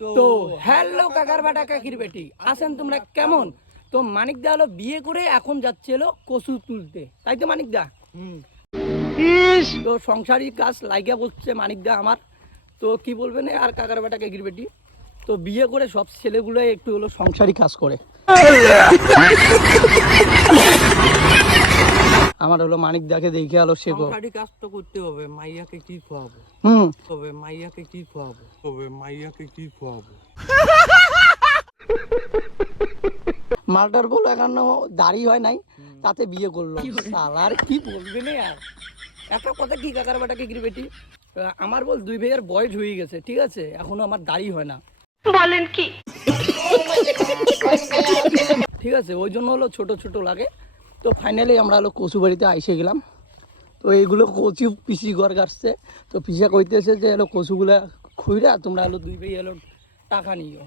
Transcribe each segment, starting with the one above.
তো হ্যালো কাকার বাটা কাকির বেটি, আছেন তোমরা কেমন? তো মানিক দা হলো বিয়ে করে এখন যাচ্ছে হলো কচু তুলতে, তাই তো মানিক দা? তো সংসারী কাজ লাইগা বলছে মানিক দা আমার। তো কি বলবেন আর কাকার বাটা কাকির বেটি, তো বিয়ে করে সব ছেলেগুলো একটু হলো সংসারী কাজ করে। আমার হলো মানিক দাকে দেখে হলো শেখো। সংসারী কাজ তো করতে হবে, মাইয়াকে কি খাওয়াবো? মাইয়াকে কি খাওয়াবো? মালটার বলো এখন দাড়ি হয় নাই, তাতে বিয়ে করলো। আর কি বলবে না আর একটা কথা, কি কাকার বাটা কাকির বেটি, আমার বল 2 ভাইয়ের বয়স হয়ে গেছে, ঠিক আছে, এখনো আমার দাড়ি হয় না। বলেন কি? ঠিক আছে, ওই জন্য হলো ছোট ছোট লাগে। তো ফাইনালি আমরা হলো কচু বাড়িতে আইসে গেলাম। তো এইগুলো কচু পিসি ঘর কাটছে। তো পিসা কইতেছে যে হলো কচুগুলা খুইরা তোমরা হলো 2 ভাই হলো টাকা নিও।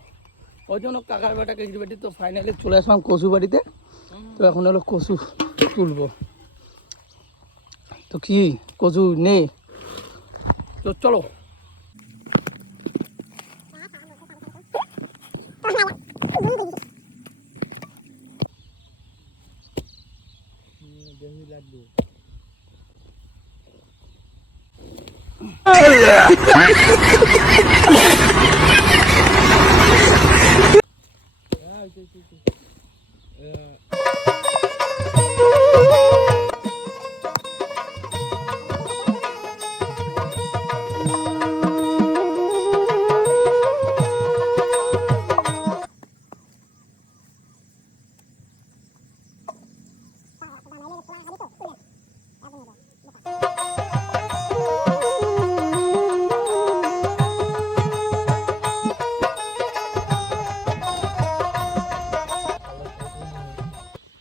ওই জন্য কাকার বাটা কাকির বাড়ি। তো ফাইনালি চলে আসলাম কচু বাড়িতে। তো এখন হলো কচু তুলবো। তো কি কচু নেই, তো চলো।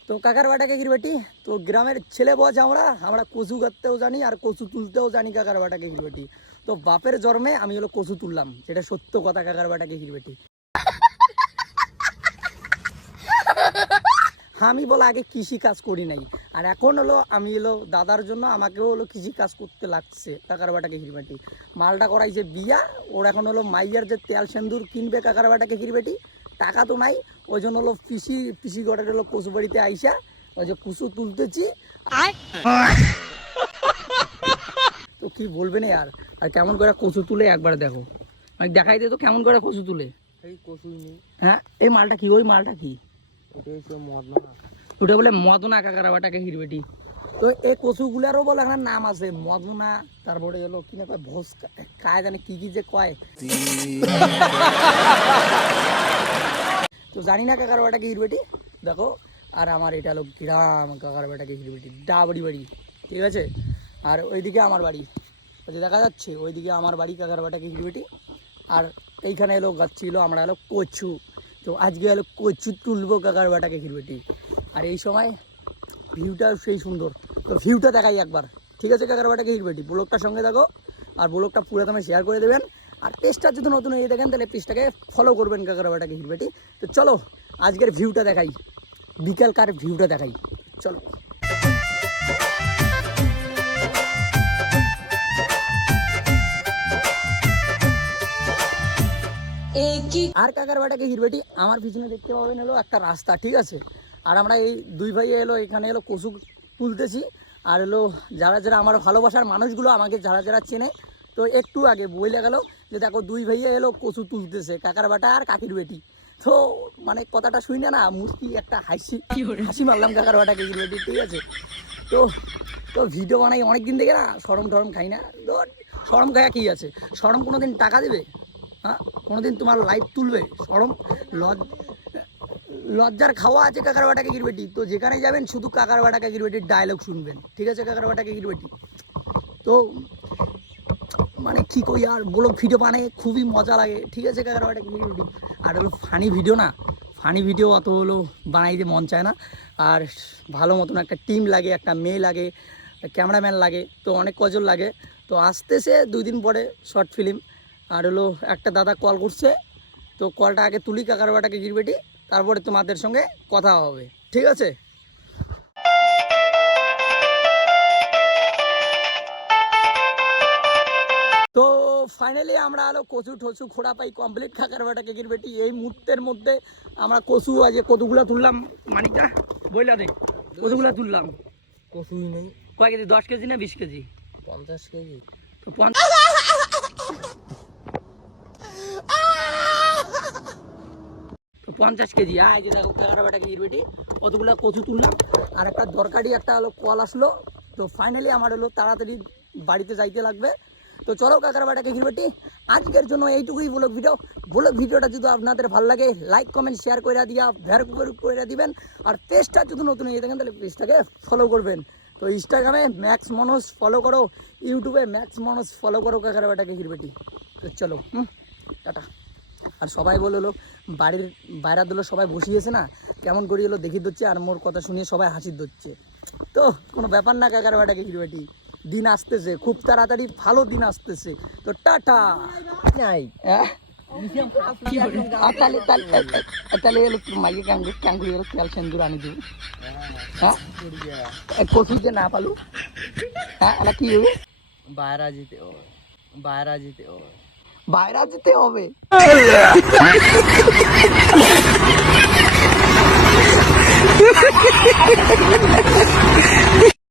তো কাকার বাটা কাকির বেটি, তো গ্রামের ছেলে বজ আমরা কচু কাটতেও জানি আর কচু তুলতেও জানি কাকার বাটা কাকির বেটি। তো বাপের জন্মে আমি হলো কচু তুললাম, যেটা সত্য কথা কাকার বাটা কাকির বেটি। আমি বলো আগে কৃষি কাজ করি নাই, আর এখন হলো আমি হলো দাদার জন্য আমাকেও হলো কৃষি কাজ করতে লাগছে কাকার বাটা কাকির বেটি। মালটা করাইছে বিয়া, ওর এখন হলো মাইয়ার যে তেল সেন্দুর কিনবে কাকার বাটা কাকির বেটি, টাকা তো নাই। ওই জন্য হলো পিসি ঘরের হলো কচু বাড়িতে আইসা ওই যে কচু তুলতেছি। তো কি বলবে না আর কেমন করে কচু তুলে একবার দেখো, মানে দেখাই দে তো কেমন করে কচু তুলে। এই কচুই নেই, হ্যাঁ, এই মালটা কি, ওই মালটা কি? ওটা বলে মদনা কাকার বাটা কাকির বেটি। তো এই কচুগুলারও বলে একটা নাম আছে, মদনা, তারপরে হলো কি না কয় ভোজ খায়, জানে কি কি যে কয়। তো জানি না কাকার বাটা কাকির বেটি, দেখো। আর আমার এটা হলো গ্রাম কাকার বাটা কাকির বেটি, ডাবড়ি বাড়ি, ঠিক আছে। আর ওইদিকে আমার বাড়ি, দেখা যাচ্ছে ওইদিকে আমার বাড়ি কাকার বাটা কাকির বেটি। আর এইখানে এলো গাছছিল, আমরা হলো কচু। তো আজকে হলো কচু তুলবো কাকার বাটা কাকির বেটি। আর এই সময় ভিউটা সেই সুন্দর, তো ভিউটা দেখাই একবার, ঠিক আছে কাকার বাটা কাকির বেটি। ব্লগটার সঙ্গে থাকো আর ব্লগটা পুরো তুমি শেয়ার করে দেবেন। আর পেজটা যদি নতুন হয়ে দেখেন তাহলে পেজটাকে ফলো করবেন কাকার বাটা কাকির বেটি। তো চলো আজকের ভিউটা দেখাই, বিকালকার ভিউটা দেখাই, চলো। আর কাকার বাটা কাকির বেটি, আমার পিছনে দেখতে পাবেন হলো একটা রাস্তা, ঠিক আছে। আর আমরা এই 2 ভাই এলো এখানে এলো কচু তুলতেছি। আর এলো যারা যারা আমার ভালোবাসার মানুষগুলো আমাকে যারা যারা চেনে, তো একটু আগে বলে গেল যে দেখো 2 ভাইয়া এলো কচু তুলতেছে, কাকার বাটা আর কাকির বেটি। তো মানে কথাটা শুনে না মুস্কি একটা হাসি মারলাম কাকার বাটা কাকির বেটি, ঠিক আছে। তো তো ভিডিও বানাই অনেক দিন থেকে না, শরম টরম খাই না। তো শরম খায়া কী আছে, শরম কোনো দিন টাকা দেবে? হ্যাঁ, কোনোদিন তোমার লাইফ তুলবে? শরম লজ্জার খাওয়া আছে কাকার বাটা কাকির বেটি। তো যেখানে যাবেন শুধু কাকার বাটা কাকির বেটির ডায়লগ শুনবেন, ঠিক আছে কাকার বাটা কাকির বেটি। তো মানে কি কই আর, ব্লগ ভিডিও বানায় খুবই মজা লাগে, ঠিক আছে কাকার বাটা কাকির বেটি। আর হলো ফানি ভিডিও না, ফানি ভিডিও অত হলো বানাইতে মন চায় না। আর ভালো মতন একটা টিম লাগে, একটা মেয়ে লাগে, ক্যামেরাম্যান লাগে, তো অনেক কজন লাগে। তো আসতেছে 2 দিন পরে শর্ট ফিল্ম। আর হলো একটা দাদা কল করছে, তো কলটা আগে তুলি কাকার বাটা কাকির বেটি, তারপরে তোমাদের সঙ্গে কথা হবে, ঠিক আছে। তো ফাইনালি আমরা আলো কচু ঠচু খোড়া পাই কমপ্লিট কাকার বেটা কেকের বেটি এই মুহূর্তের মধ্যে আমরা কচু আজ কতগুলা তুললাম মানিকা বইলা দেখ কতগুলা তুললাম কচুই নেই। কয় কেজি 10 কেজি না 20 কেজি 50 কেজি। তো 50 কেজি আয় যে দেখো কাকার বেটা কেকের বেটি কতগুলা কচু তুললাম আর একটা দরকারি একটা হলো কল আসলো। তো ফাইনালি আমার হলো তাড়াতাড়ি বাড়িতে যাইতে লাগবে। তো চলো কাকার বেটা কেকের বেটি আজকের জন্য এইটুকুই ব্লগ ভিডিওটা যদি আপনাদের ভালো লাগে লাইক কমেন্ট শেয়ার করে দিয়া করে দিবেন। আর পেজটা যদি নতুন হয়ে থাকেন তাহলে পেজটাকে ফলো করবেন। তো ইনস্টাগ্রামে ম্যাক্স মনোজ ফলো করো, ইউটিউবে ম্যাক্স মনোজ ফলো করো কাকার বেটা কেকের বেটি। তো চলো টাটা। আর সবাই বললো বাড়ির বাইরা দিল সবাই বসিয়েছে না কেমন করি এলো দেখি দিচ্ছে আর মোর কথা শুনিয়ে সবাই হাসি দিচ্ছে। তো কোনো ব্যাপার না কাকার বেটা কেকের বেটি, দিন আসতেছে খুব তাড়াতাড়ি ভালো দিন আসতেছে। তো টাটা নাই তাহলে এলো তোর মাইকে ক্যাঙ্গুরি এলো খেয়াল সেন্দুর আনি দিব। হ্যাঁ কচু যে না পালু হ্যাঁ এটা কি হবে বাইরা যেতে হবে, বাইরা যেতে হবে। বাইরে যেতে হবে।